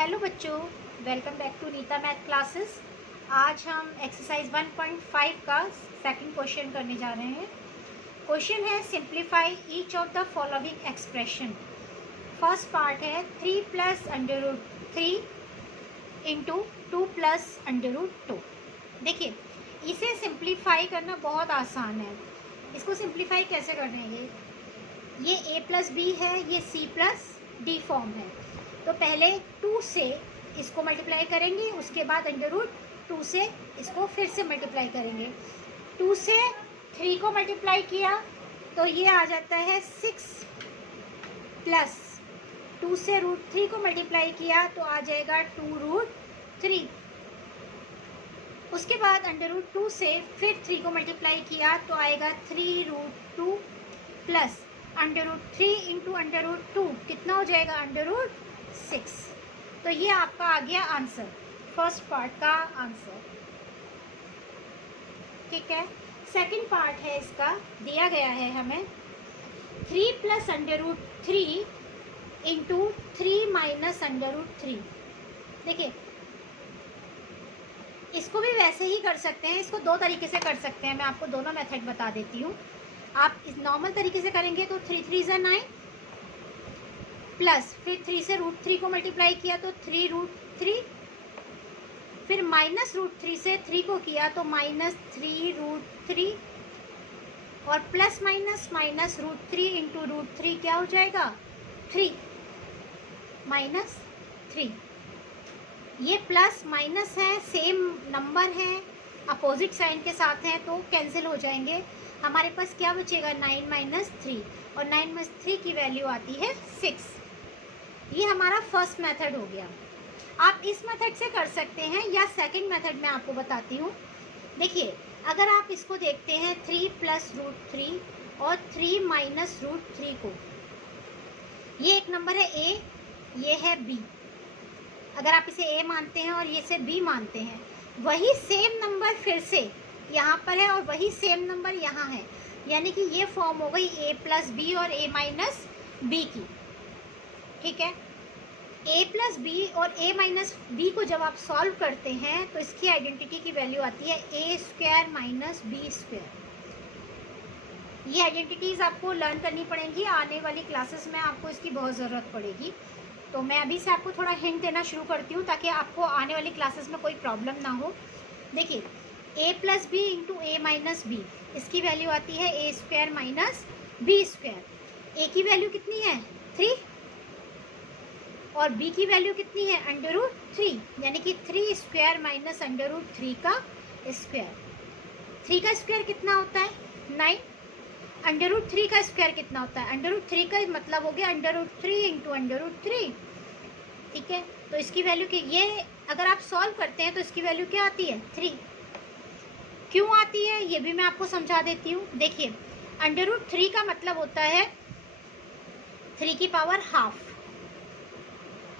Hello बच्चों, welcome back to Neeta math classes. आज हम एक्सरसाइज 1.5 का सेकंड क्वेश्चन करने जा रहे हैं। क्वेश्चन है simplify each of the following expression. First part है 3 plus under root 3 into 2 plus under root 2। देखिए, इसे सिंप्लीफाई करना बहुत आसान है। इसको सिंप्लीफाई कैसे करना है? ये a प्लस बी है, ये c प्लस डी फॉर्म है। तो पहले 2 से इसको मल्टीप्लाई करेंगे, उसके बाद अंडर रूट 2 से इसको फिर से मल्टीप्लाई करेंगे। 2 से 3 को मल्टीप्लाई किया तो ये आ जाता है 6 प्लस 2 से रूट 3 को मल्टीप्लाई किया तो आ जाएगा 2 रूट 3। उसके बाद अंडर रूट 2 से फिर 3 को मल्टीप्लाई किया तो आएगा 3 root 2 plus under root 3 into under root 2 कितना हो जाएगा? Under root 6। तो ये आपका आ गया आंसर, फर्स्ट पार्ट का आंसर। ठीक है, सेकंड पार्ट है, इसका दिया गया है हमें 3 plus under root 3 into 3 minus under root 3। देखिए, इसको भी वैसे ही कर सकते हैं, इसको दो तरीके से कर सकते हैं। मैं आपको दोनों मेथड बता देती हूँ। आप इस नॉर्मल तरीके से करेंगे तो 3 3 ज़ा 9 प्लस फिर 3 से रूट 3 को मल्टीप्लाई किया तो 3 रूट 3, फिर माइनस रूट 3 से 3 को किया तो माइनस 3 रूट 3 और plus minus minus root 3 into root 3 क्या हो जाएगा? 3 माइनस 3। ये प्लस माइनस है, सेम नंबर है, अपोजिट साइन के साथ हैं तो कैंसिल हो जाएंगे। हमारे पास क्या बचेगा? 9 माइनस 3 और 9 माइनस 3 की वैल्यू आती है 6। ये हमारा फर्स्ट मेथड हो गया। आप इस मेथड से कर सकते हैं या सेकंड मेथड में आपको बताती हूँ। देखिए, अगर आप इसको देखते हैं 3 प्लस रूट 3 और 3 माइनस रूट 3 को, ये एक नंबर है a, ये है b। अगर आप इसे a मानते हैं और ये से b मानते हैं, वही सेम नंबर फिर से यहाँ पर है और वही सेम नंबर यहाँ है, यानी कि ये फॉर्म हो गई a प्लस बी और a माइनस बी की। ठीक है, a प्लस बी और a माइनस बी को जब आप सॉल्व करते हैं तो इसकी आइडेंटिटी की वैल्यू आती है a square minus B square. ये आइडेंटिटीज़ आपको लर्न करनी पड़ेंगी, आने वाली क्लासेस में आपको इसकी बहुत ज़रूरत पड़ेगी। तो मैं अभी से आपको थोड़ा हिंट देना शुरू करती हूँ ताकि आपको आने वाली क्लासेस में कोई प्रॉब्लम ना हो। देखिए, a plus B into A minus B, इसकी वैल्यू आती है a square minus B square. a की वैल्यू कितनी है? 3 और b की वैल्यू कितनी है? अंडर रूट 3, यानी कि 3 स्क्वायर माइनस अंडर रूट 3 का स्क्वायर। 3 का स्क्वायर कितना होता है? 9। अंडर रूट 3 का स्क्वायर कितना होता है? अंडर रूट 3 का मतलब हो गया under root 3 into under root 3। ठीक है, तो इसकी वैल्यू की ये अगर आप सॉल्व करते हैं तो इसकी वैल्यू क्या आती है? 3। क्यों आती है ये भी मैं आपको समझा देती हूँ। देखिए, अंडर रूट 3 का मतलब होता है 3 की पावर हाफ,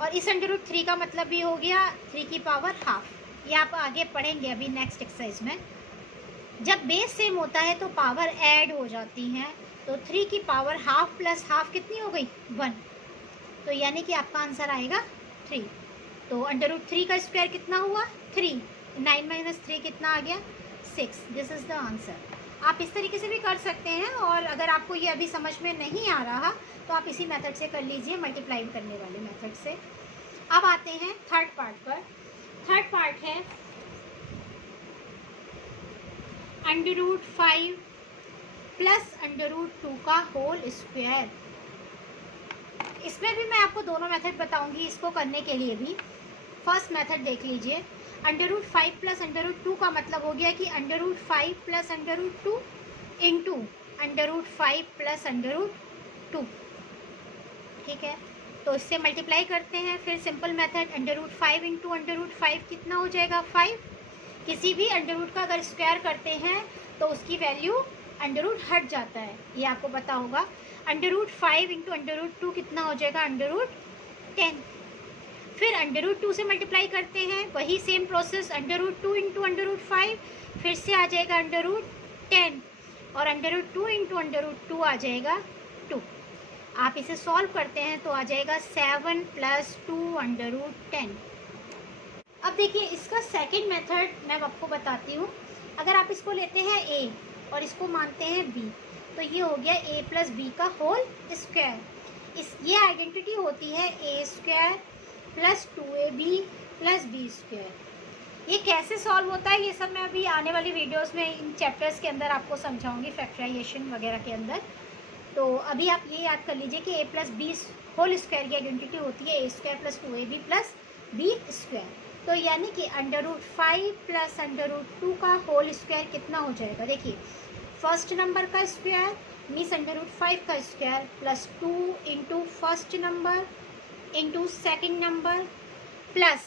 और इस अंडर रूट 3 का मतलब भी हो गया 3 की पावर हाफ। ये आप आगे पढ़ेंगे अभी नेक्स्ट एक्सरसाइज में। जब बेस सेम होता है तो पावर ऐड हो जाती हैं, तो 3 की पावर हाफ प्लस हाफ कितनी हो गई? 1। तो यानी कि आपका आंसर आएगा 3। तो अंडर रूट 3 का स्क्वायर कितना हुआ? 3। 9 माइनस 3 कितना आ गया? 6। This is the answer. आप इस तरीके से भी कर सकते हैं, और अगर आपको ये अभी समझ में नहीं आ रहा तो आप इसी मेथड से कर लीजिए, मल्टीप्लाई करने वाले मेथड से। अब आते हैं थर्ड पार्ट पर। थर्ड पार्ट है under root 5 plus under root 2 का होल स्क्वायर। इसमें भी मैं आपको दोनों मेथड बताऊंगी इसको करने के लिए भी। फर्स्ट मेथड देख लीजिए, under root 5 plus under root 2 का मतलब हो गया कि under root 5 plus under root 2 into under root 5 plus under root 2। ठीक है, तो इससे मल्टीप्लाई करते हैं। फिर simple method, under root 5 into under root 5 कितना हो जाएगा? 5। किसी भी अंडर रूट का अगर स्क्वायर करते हैं तो उसकी वैल्यू अंडर रूट हट जाता है, ये आपको पता होगा। Under root 5 into under root 2 कितना हो जाएगा? Under root 10। फिर अंडर रूट 2 से मल्टीप्लाई करते हैं, वही same process, under root 2 into under root 5 फिर से आ जाएगा अंडर रूट 10, और under root 2 into under root 2 आ जाएगा 2। आप इसे सॉल्व करते हैं तो आ जाएगा 7 + 2√10। अब देखिए इसका सेकंड मेथड मैं आपको बताती हूँ। अगर आप इसको लेते हैं a और इसको मानते हैं b, तो ये हो गया a + b का होल स्क्वायर। ये आइडेंटिटी होती है a² + 2ab + b²। ये कैसे सॉल्व होता है ये सब मैं अभी आने वाली वीडियोस में इन चैप्टर्स के अंदर आपको समझाऊंगी, फैक्टराइजेशन वगैरह के अंदर। तो अभी आप ये याद कर लीजिए कि a + b होल स्क्वायर की आइडेंटिटी होती है a² + 2ab + b²। तो यानी कि √5 + √2 का होल स्क्वायर कितना हो जाएगा? देखिए फर्स्ट नंबर का स्क्वायर मीन्स √5 का square plus 2 into first number into second number plus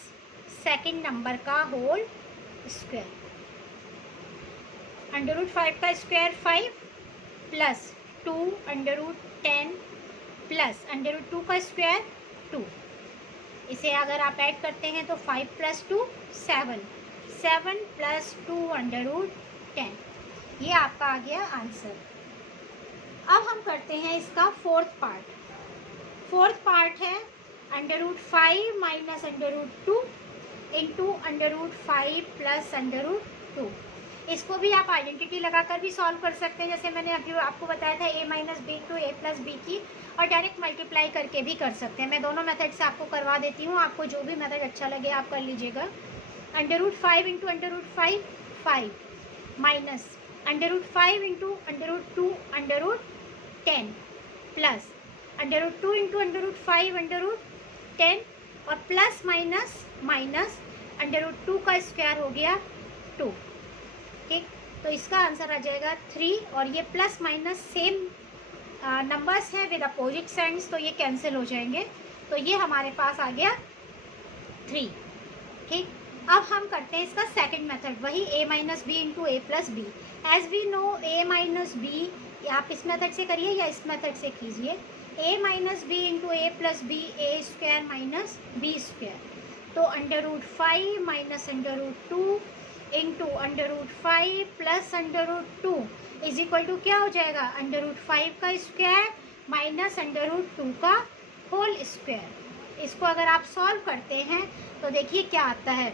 second number का होल स्क्वायर। √5 का स्क्वायर 5 प्लस 2 √10 प्लस √2 का स्क्वायर 2। इसे अगर आप ऐड करते हैं तो 5 + 2 7, 7 + 2 √10। ये आपका आ गया आंसर। अब हम करते हैं इसका फोर्थ पार्ट। फोर्थ पार्ट है √5 - √2 इंटू √5 + √2। इसको भी आप आइडेंटिटी लगाकर भी सॉल्व कर सकते हैं, जैसे मैंने अभी आपको बताया था a - b × a + b की, और डायरेक्ट मल्टीप्लाई करके भी कर सकते हैं। मैं दोनों मेथड से आपको करवा देती हूँ, आपको जो भी मेथड अच्छा लगे आप कर लीजिएगा। √5 × √5 5 माइनस √5 × √2 √10 प्लस √2 × √5 √10 और प्लस माइनस माइनस √2 का स्क्वायर हो गया 2। ठीक, तो इसका आंसर आ जाएगा 3। और ये प्लस माइनस सेम नंबर्स हैं विद अपोजिट साइंस, तो ये कैंसिल हो जाएंगे। तो ये हमारे पास आ गया 3। ठीक, अब हम करते हैं इसका सेकंड मेथड, वही a - b × a + b। As we know a - b, आप इस मेथड से करिए या इस मेथड से कीजिए। a - b × a + b a² - b²। तो √5 - √2 इंटू √5 + √2 इज इक्वल टू क्या हो जाएगा? √5 का स्क्वायर माइनस √2 का होल स्क्वायर। इसको अगर आप सॉल्व करते हैं तो देखिए क्या आता है।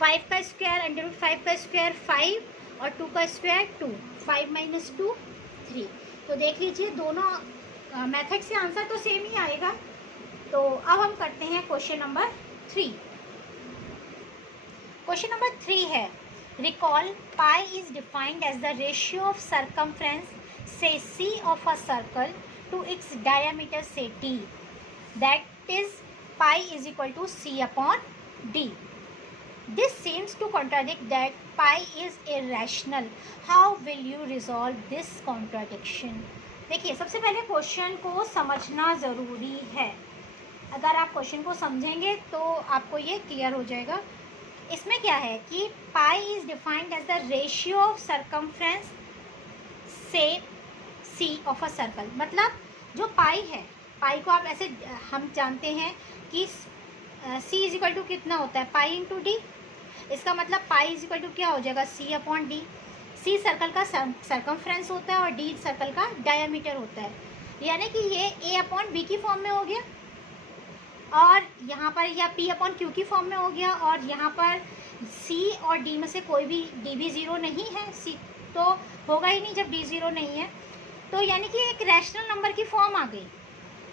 5 का स्क्वायर √5 का स्क्वायर 5 और 2 का स्क्वायर 2, 5 - 2 3। तो देख लीजिए दोनों मेथड से आंसर तो सेम ही आएगा। तो अब हम करते हैं क्वेश्चन नंबर 3। क्वेश्चन नंबर 3 है, recall pi is defined as the ratio of circumference say c of a circle to its diameter say d, that is pi is equal to c/d। This seems to contradict that pi is irrational. How will you resolve this contradiction? देखिए सबसे पहले question को समझना ज़रूरी है। अगर आप question को समझेंगे तो आपको ये क्लियर हो जाएगा। इसमें क्या है कि pi is defined as the ratio of circumference say C of a circle. मतलब जो पाई है, पाई को आप ऐसे हम जानते हैं कि सी इज इक्वल टू कितना होता है? Pi into D. इसका मतलब पाई इज इक्वल टू क्या हो जाएगा? c/d। सी सर्कल का सर्कमफ्रेंस होता है और डी सर्कल का डायमीटर होता है, यानी कि ये a/b की फॉर्म में हो गया, और यहाँ पर या p/q की फॉर्म में हो गया, और यहाँ पर c और d में से कोई भी d भी ज़ीरो नहीं है, c तो होगा ही नहीं जब d ज़ीरो नहीं है। तो यानी कि एक रैशनल नंबर की फॉर्म आ गई।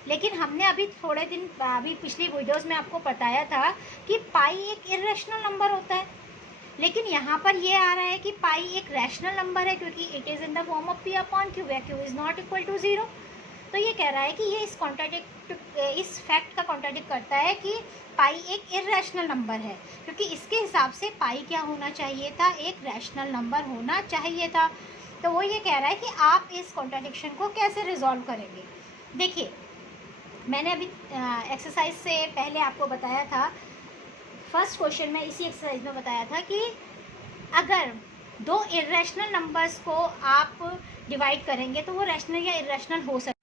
लेकिन हमने अभी थोड़े दिन अभी पिछली वीडियोस में आपको बताया था कि पाई एक इरेशनल नंबर होता है, लेकिन यहाँ पर ये आ रहा है कि पाई एक रैशनल नंबर है क्योंकि it is in the form of p/q where q is not equal to 0। तो ये कह रहा है कि ये इस फैक्ट का कॉन्ट्राडिक्ट करता है कि पाई एक इरेशनल नंबर है, क्योंकि इसके हिसाब से पाई क्या होना चाहिए था? एक रैशनल नंबर होना चाहिए था। तो वो ये कह रहा है कि आप इस कॉन्ट्राडिक्शन को कैसे रिजॉल्व करेंगे। देखिए मैंने अभी एक्सरसाइज से पहले आपको बताया था, फर्स्ट क्वेश्चन में इसी एक्सरसाइज में बताया था कि अगर दो इरेशनल नंबर्स को आप डिवाइड करेंगे तो वो रैशनल या इरेशनल हो सकते,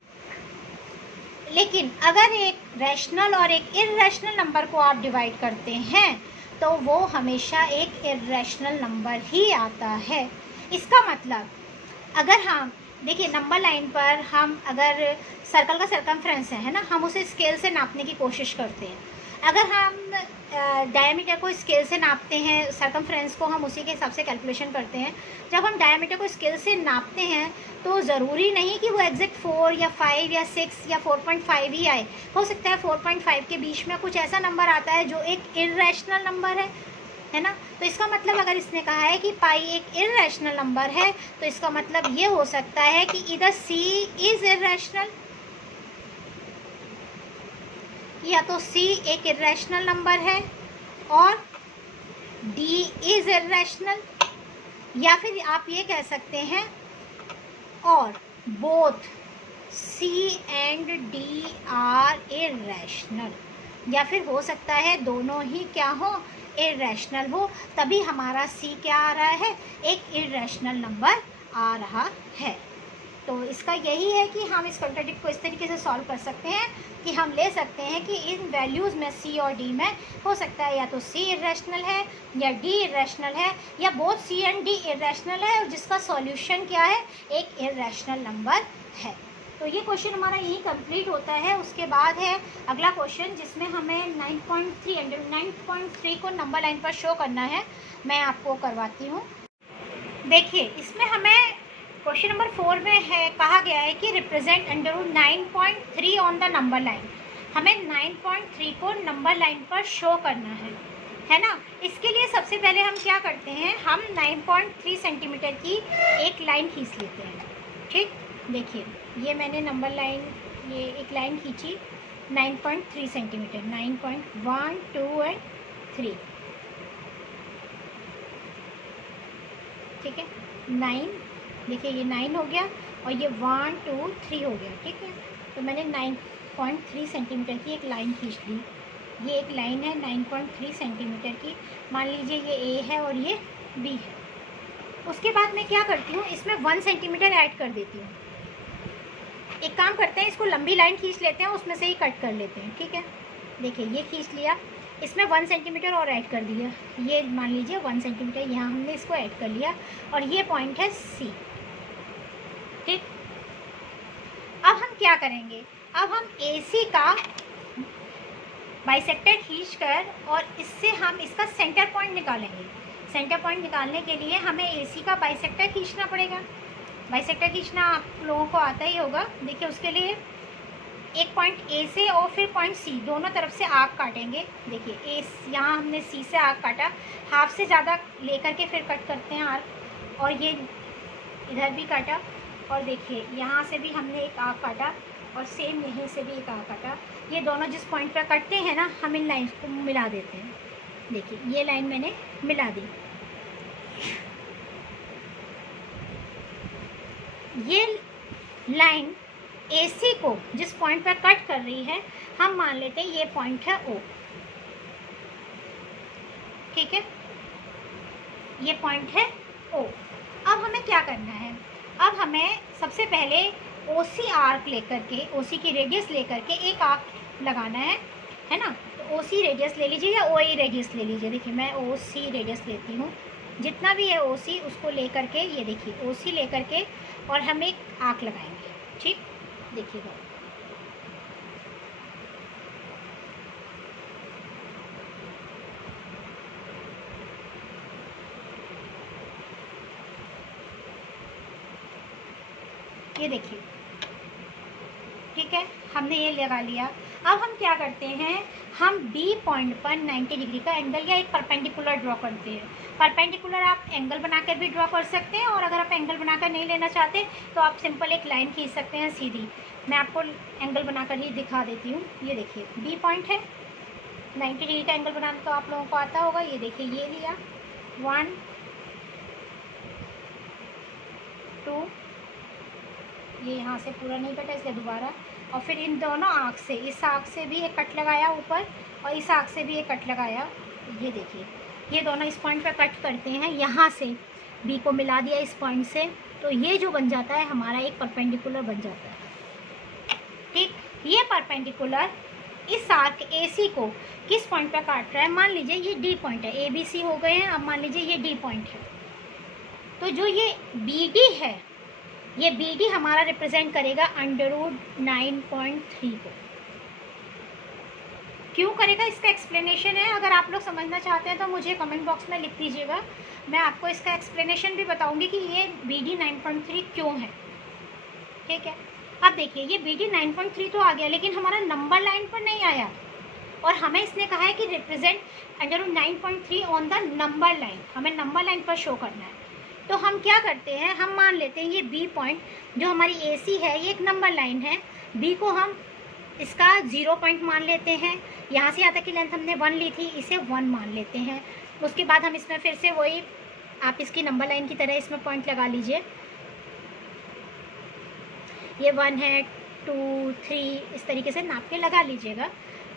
लेकिन अगर एक रैशनल और एक इरेशनल नंबर को आप डिवाइड करते हैं तो वो हमेशा एक इरेशनल नंबर ही आता है। इसका मतलब अगर हम देखिए नंबर लाइन पर हम अगर सर्कल का सर्कमफ्रेंस है ना, हम उसे स्केल से नापने की कोशिश करते हैं। अगर हम डायमीटर को स्केल से नापते हैं, सर्कमफ्रेंस को हम उसी के हिसाब से कैलकुलेशन करते हैं। जब हम डायमीटर को स्केल से नापते हैं तो ज़रूरी नहीं कि वो एग्जैक्ट 4 या 5 या 6 या 4.5 ही आए। हो सकता है 4.5 के बीच में कुछ ऐसा नंबर आता है जो एक इर्रेशनल नंबर है ना। तो इसका मतलब अगर इसने कहा है कि पाई एक इर्रेशनल नंबर है तो इसका मतलब ये हो सकता है कि इधर सी इज़ इर्रेशनल, या तो सी एक इर्रेशनल नंबर है और डी इज़ इर्रेशनल, या फिर आप ये कह सकते हैं और both C and D are irrational, या फिर हो सकता है दोनों ही क्या हो, इर्रेशनल हो, तभी हमारा सी क्या आ रहा है, एक इर्रेशनल नंबर आ रहा है। तो इसका यही है कि हम इस कॉन्ट्राडिक्ट को इस तरीके से सॉल्व कर सकते हैं कि हम ले सकते हैं कि इन वैल्यूज़ में सी और डी में हो सकता है या तो सी इर्रेशनल है या डी इर्रेशनल है या both C and D irrational है, और जिसका सॉल्यूशन क्या है, एक इर्रेशनल नंबर है। तो ये क्वेश्चन हमारा यही कंप्लीट होता है। उसके बाद है अगला क्वेश्चन जिसमें हमें 9.3 को नंबर लाइन पर शो करना है। मैं आपको करवाती हूँ। देखिए इसमें हमें क्वेश्चन नंबर 4 में है कहा गया है कि represent under 9.3 on the number line. हमें 9.3 को नंबर लाइन पर शो करना है ना। इसके लिए सबसे पहले हम क्या करते हैं, हम 9.3 सेंटीमीटर की एक लाइन खींच लेते हैं। ठीक, देखिए ये मैंने नंबर लाइन, ये एक लाइन खींची 9.3 सेंटीमीटर, 9.1 2 एंड 3, ठीक है। 9, देखिए ये 9 हो गया और ये 1 2 3 हो गया, ठीक है। तो मैंने 9.3 सेंटीमीटर की एक लाइन खींच ली। ये एक लाइन है 9.3 सेंटीमीटर की, मान लीजिए ये ए है और ये बी है। उसके बाद मैं क्या करती हूँ, इसमें 1 सेंटीमीटर ऐड कर देती हूँ। एक काम करते हैं, इसको लंबी लाइन खींच लेते हैं, उसमें से ही कट कर लेते हैं, ठीक है। देखिए ये खींच लिया, इसमें 1 सेंटीमीटर और ऐड कर दिया। ये मान लीजिए 1 सेंटीमीटर यहाँ हमने इसको ऐड कर लिया और ये पॉइंट है सी, ठीक। अब हम क्या करेंगे, अब हम AC का बाइसेक्टर खींचकर और इससे हम इसका सेंटर पॉइंट निकालेंगे। सेंटर पॉइंट निकालने के लिए हमें AC का बाइसेक्टर खींचना पड़ेगा। बाइसेक्टर खींचना आप लोगों को आता ही होगा। देखिए उसके लिए एक पॉइंट A से और फिर पॉइंट C, दोनों तरफ से आर्क काटेंगे। देखिए ए यहाँ हमने C से आर्क काटा, हाफ से ज़्यादा लेकर के फिर कट करते हैं आर्क, और ये इधर भी काटा, और देखिए यहाँ से भी हमने एक आर्क काटा और सेम यहीं से भी एक आर्क काटा। ये दोनों जिस पॉइंट पर कटते हैं ना, हम इन लाइन्स को मिला देते हैं। देखिए ये लाइन मैंने मिला दी। ये लाइन AC को जिस पॉइंट पर कट कर रही है, हम मान लेते हैं ये पॉइंट है O, ठीक है। ये पॉइंट है O। अब हमें क्या करना है, अब हमें सबसे पहले OC आर्क लेकर के, OC की रेडियस लेकर के एक आर्क लगाना है ना। तो OC रेडियस ले लीजिए या OA रेडियस ले लीजिए। देखिए मैं OC रेडियस लेती हूँ, जितना भी है OC उसको लेकर के, ये देखिए OC लेकर के और हम एक आर्क लगाएंगे, ठीक। देखिएगा ये देखिए, ठीक है, हमने ये लगा लिया। अब हम क्या करते हैं, हम B पॉइंट पर 90 डिग्री का एंगल या एक परपेंडिकुलर ड्रॉ करते हैं। परपेंडिकुलर आप एंगल बनाकर भी ड्रॉ कर सकते हैं, और अगर आप एंगल बनाकर नहीं लेना चाहते तो आप सिंपल एक लाइन खींच सकते हैं सीधी। मैं आपको एंगल बनाकर ही दिखा देती हूँ। ये देखिए B पॉइंट है, 90 डिग्री का एंगल बनाना तो आप लोगों को आता होगा। ये देखिए ये लिया 1 2, ये यहाँ से पूरा नहीं कटा इसलिए दोबारा, और फिर इन दोनों आर्क से, इस आर्क से भी एक कट लगाया ऊपर और इस आर्क से भी एक कट लगाया। ये देखिए ये दोनों इस पॉइंट पर कट करते हैं, यहाँ से B को मिला दिया इस पॉइंट से, तो ये जो बन जाता है हमारा एक परपेंडिकुलर बन जाता है, ठीक। ये परपेंडिकुलर इस आर्क AC को किस पॉइंट पर काट रहा है, मान लीजिए ये D पॉइंट है, ABC हो गए हैं, अब मान लीजिए ये D पॉइंट है। तो जो ये BD है ये बी डी हमारा रिप्रेजेंट करेगा √9.3 को। क्यों करेगा इसका एक्सप्लेनेशन है, अगर आप लोग समझना चाहते हैं तो मुझे कमेंट बॉक्स में लिख दीजिएगा, मैं आपको इसका एक्सप्लेनेशन भी बताऊंगी कि ये बी डी 9.3 क्यों है। ठीक है, अब देखिए ये बी डी 9.3 तो आ गया, लेकिन हमारा नंबर लाइन पर नहीं आया, और हमें इसने कहा है कि represent √9.3 on the number line, हमें नंबर लाइन पर शो करना है। तो हम क्या करते हैं, हम मान लेते हैं ये बी पॉइंट जो हमारी ए सी है ये एक नंबर लाइन है, बी को हम इसका 0 पॉइंट मान लेते हैं, यहाँ से यहाँ तक की लेंथ हमने 1 ली थी, इसे 1 मान लेते हैं। उसके बाद हम इसमें फिर से वही, आप इसकी नंबर लाइन की तरह इसमें पॉइंट लगा लीजिए, ये 1 है, 2, 3 इस तरीके से नाप के लगा लीजिएगा।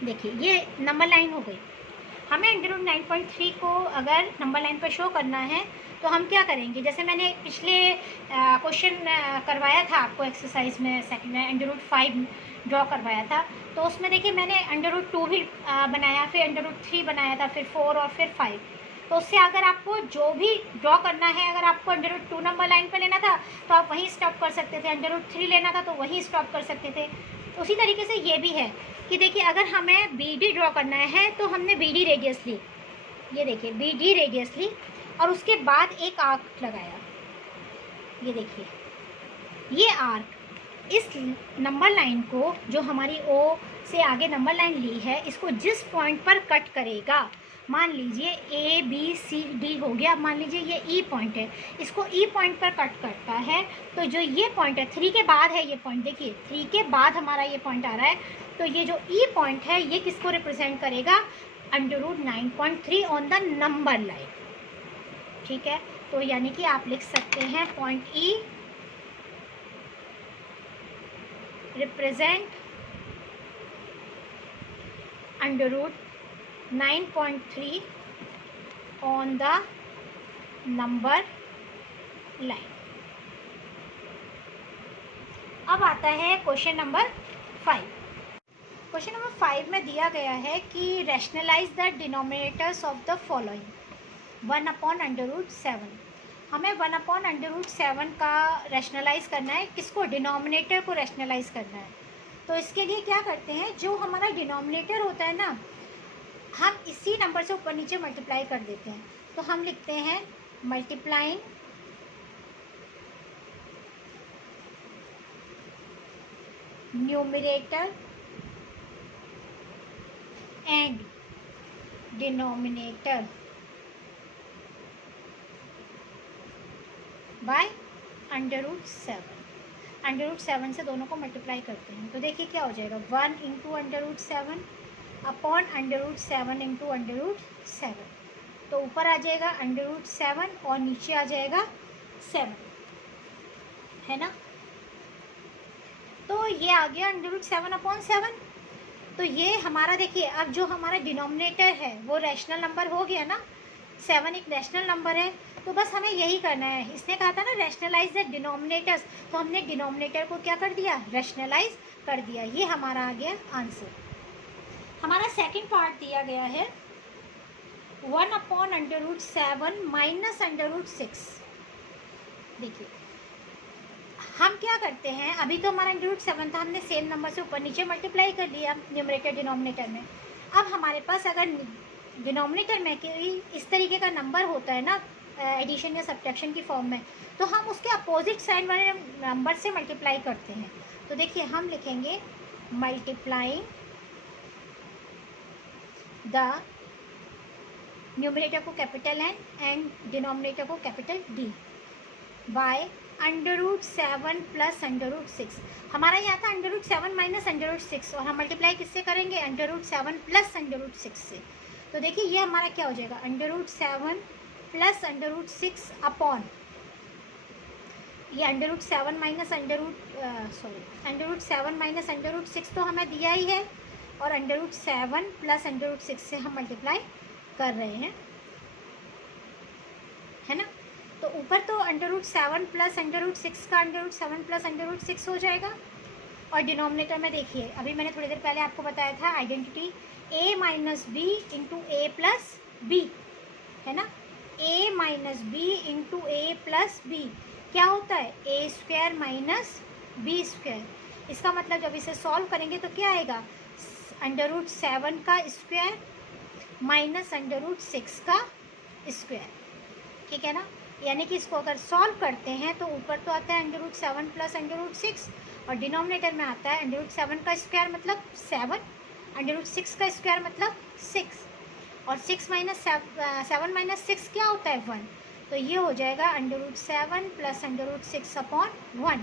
देखिए ये नंबर लाइन हो गई। हमें √9.3 को अगर नंबर लाइन पर शो करना है तो हम क्या करेंगे, जैसे मैंने पिछले क्वेश्चन करवाया था आपको एक्सरसाइज में सेकंड में √5 ड्रॉ करवाया था, तो उसमें देखिए मैंने √2 भी बनाया, फिर √3 बनाया था, फिर 4 और फिर 5। तो उससे अगर आपको जो भी ड्रॉ करना है, अगर आपको √2 नंबर लाइन पर लेना था तो आप वहीं स्टॉप कर सकते थे, √3 लेना था तो वहीं स्टॉप कर सकते थे। उसी तरीके से ये भी है कि देखिए अगर हमें बी डी ड्रॉ करना है तो हमने बी डी रेडियस ली, ये देखिए बी डी रेडियस ली, और उसके बाद एक आर्क लगाया, ये देखिए ये आर्क इस नंबर लाइन को, जो हमारी ओ से आगे नंबर लाइन ली है, इसको जिस पॉइंट पर कट करेगा, मान लीजिए ए बी सी डी हो गया, मान लीजिए ये ई पॉइंट है, इसको ई पॉइंट पर कट करता है, तो जो ये पॉइंट है 3 के बाद है ये पॉइंट, देखिए 3 के बाद हमारा ये पॉइंट आ रहा है, तो ये जो ई पॉइंट है ये किसको रिप्रेजेंट करेगा, √9.3 ऑन द नंबर लाइन। ठीक है, तो यानी कि आप लिख सकते हैं point E represent √9.3 on the number line. अब आता है क्वेश्चन नंबर 5। क्वेश्चन नंबर 5 में दिया गया है कि rationalise the denominators of the following 1/√7। हमें 1/√7 का रैशनलाइज करना है, किसको, डिनोमिनेटर को रैशनलाइज करना है। तो इसके लिए क्या करते हैं, जो हमारा डिनोमिनेटर होता है ना, हम इसी नंबर से ऊपर नीचे मल्टीप्लाई कर देते हैं। तो हम लिखते हैं multiplying numerator and denominator by √7। √7 से दोनों को मल्टीप्लाई करते हैं, तो देखिए क्या हो जाएगा, 1 × √7 अपॉन √7 × √7। तो ऊपर आ जाएगा √7 और नीचे आ जाएगा 7, है ना। तो ये आ गया √7/7। तो ये हमारा देखिए, अब जो हमारा डिनोमिनेटर है वो रैशनल नंबर हो गया ना, 7 एक रैशनल नंबर है, तो बस हमें यही करना है। इसने कहा था ना रैशनलाइज द डिनोमिनेटर्स, तो हमने डिनोमिनेटर को क्या कर दिया, रैशनलाइज कर दिया। ये हमारा आ गया आंसर। हमारा सेकंड पार्ट दिया गया है 1/√7 माइनस √6। देखिए हम क्या करते हैं, अभी तो हमारा √7 था, हमने सेम नंबर से ऊपर नीचे मल्टीप्लाई कर दिया न्यूमरेटर डिनोमिनेटर में। अब हमारे पास अगर डिनोमिनेटर में कोई इस तरीके का नंबर होता है ना, एडिशन या सब्ट्रैक्शन की फॉर्म में, तो हम उसके अपोजिट साइन वाले नंबर से मल्टीप्लाई करते हैं। तो देखिए हम लिखेंगे मल्टीप्लाइंग द न्यूमरेटर को कैपिटल N एंड डिनोमिनेटर को कैपिटल D बाय √7 प्लस √6। हमारा यहाँ था √7 माइनस √6, और हम मल्टीप्लाई किससे करेंगे, √7 प्लस √6 से। तो देखिए ये हमारा क्या हो जाएगा, √7 प्लस √6 अपॉन ये √7 माइनस √6 तो हमें दिया ही है, और √7 प्लस √6 से हम मल्टीप्लाई कर रहे हैं, है ना। तो ऊपर तो √7 प्लस √6 का √7 प्लस √6 हो जाएगा, और डिनोमिनेटर में देखिए अभी मैंने थोड़ी देर पहले आपको बताया था identity a minus B into A plus B, है ना, a minus B into A plus B. क्या होता है A square minus B square. इसका मतलब जब इसे सॉल्व करेंगे तो क्या आएगा, √7 का स्क्वायर माइनस √6 का स्क्वायर, ठीक है ना। यानी कि इसको अगर सॉल्व करते हैं तो ऊपर तो आता है √7 प्लस √6 और डिनोमिनेटर में आता है √7 का स्क्वायर मतलब 7, √6 का स्क्वायर मतलब 6 और 6 माइनस 7 माइनस 6 क्या होता है 1। तो ये हो जाएगा √7 प्लस √6 अपॉन 1,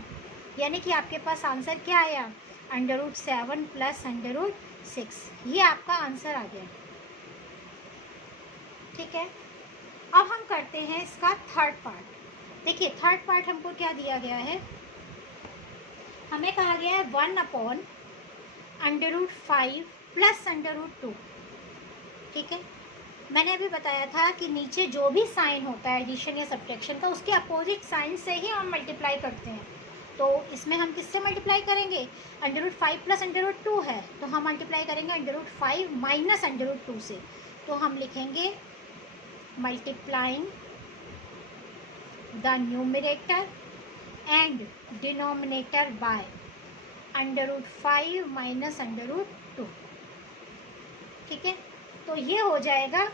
यानी कि आपके पास आंसर क्या आया √7 प्लस √6। ये आपका आंसर आ गया, ठीक है। अब हम करते हैं इसका थर्ड पार्ट। देखिए थर्ड पार्ट हमको क्या दिया गया है, हमें कहा गया है 1/√5 प्लस √2, ठीक है। मैंने अभी बताया था कि नीचे जो भी साइन होता है एडिशन या सब्ट्रैक्शन का, उसके अपोजिट साइन से ही हम मल्टीप्लाई करते हैं। तो इसमें हम किससे मल्टीप्लाई करेंगे, √5 प्लस √2 है तो हम मल्टीप्लाई करेंगे √5 माइनस √2 से। तो हम लिखेंगे multiplying the numerator and denominator by √5 minus √2, ठीक है। तो ये हो जाएगा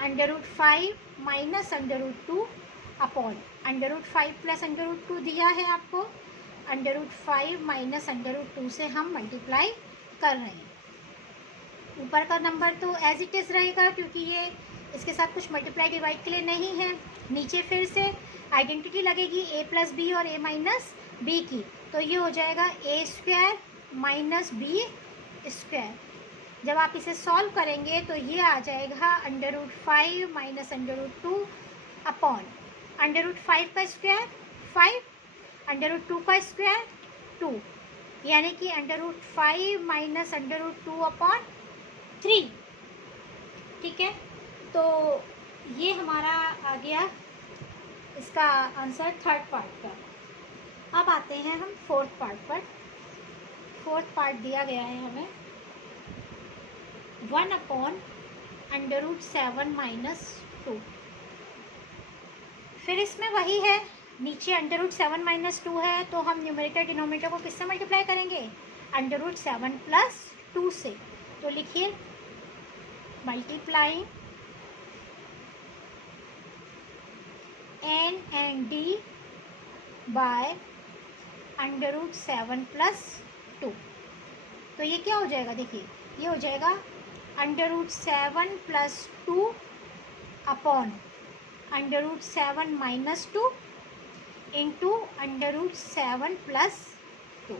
√5 माइनस √2 अपॉन √5 प्लस √2 दिया है आपको, √5 माइनस √2 से हम मल्टीप्लाई कर रहे हैं। ऊपर का नंबर तो एज इट इज़ रहेगा क्योंकि ये इसके साथ कुछ मल्टीप्लाई डिवाइड के लिए नहीं है। नीचे फिर से आइडेंटिटी लगेगी a प्लस बी और a माइनस बी की, तो ये हो जाएगा a square minus B square. जब आप इसे सॉल्व करेंगे तो ये आ जाएगा √5 माइनस √2 अपॉन √5 का स्क्वायर 5, √2 का स्क्वायर 2, यानी कि √5 माइनस √2 अपॉन 3, ठीक है। तो ये हमारा आ गया इसका आंसर थर्ड पार्ट का। अब आते हैं हम फोर्थ पार्ट पर। फोर्थ पार्ट दिया गया है हमें 1/√7 माइनस 2। फिर इसमें वही है, नीचे √7 माइनस 2 है तो हम न्यूमरेटर डिनोमिनेटर को किससे मल्टीप्लाई करेंगे, √7 प्लस 2 से। तो लिखिए multiplying n and d by √7 plus 2। तो ये क्या हो जाएगा, देखिए ये हो जाएगा √7 plus 2 upon √7 minus 2 into √7 plus 2।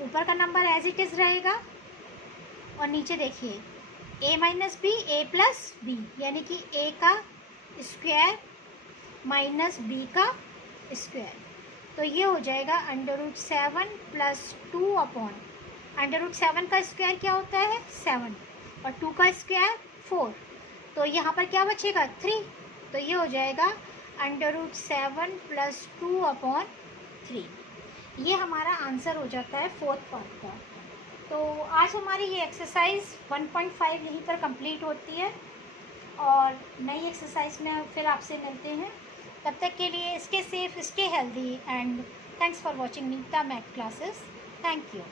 ऊपर का नंबर एज इट इज़ रहेगा और नीचे देखिए a minus B A plus B, यानी कि a का स्क्वायर माइनस b का स्क्वायर। तो ये हो जाएगा √7 प्लस 2 अपॉन √7 का स्क्वायर क्या होता है 7 और 2 का स्क्वायर 4, तो यहाँ पर क्या बचेगा 3। तो ये हो जाएगा √7 प्लस 2 अपॉन 3। ये हमारा आंसर हो जाता है फोर्थ पार्ट का। तो आज हमारी ये एक्सरसाइज 1.5 यहीं पर कंप्लीट होती है और नई एक्सरसाइज में फिर आपसे मिलते हैं। तब तक के लिए stay safe, stay healthy and thanks for watching Neeta math classes. Thank you.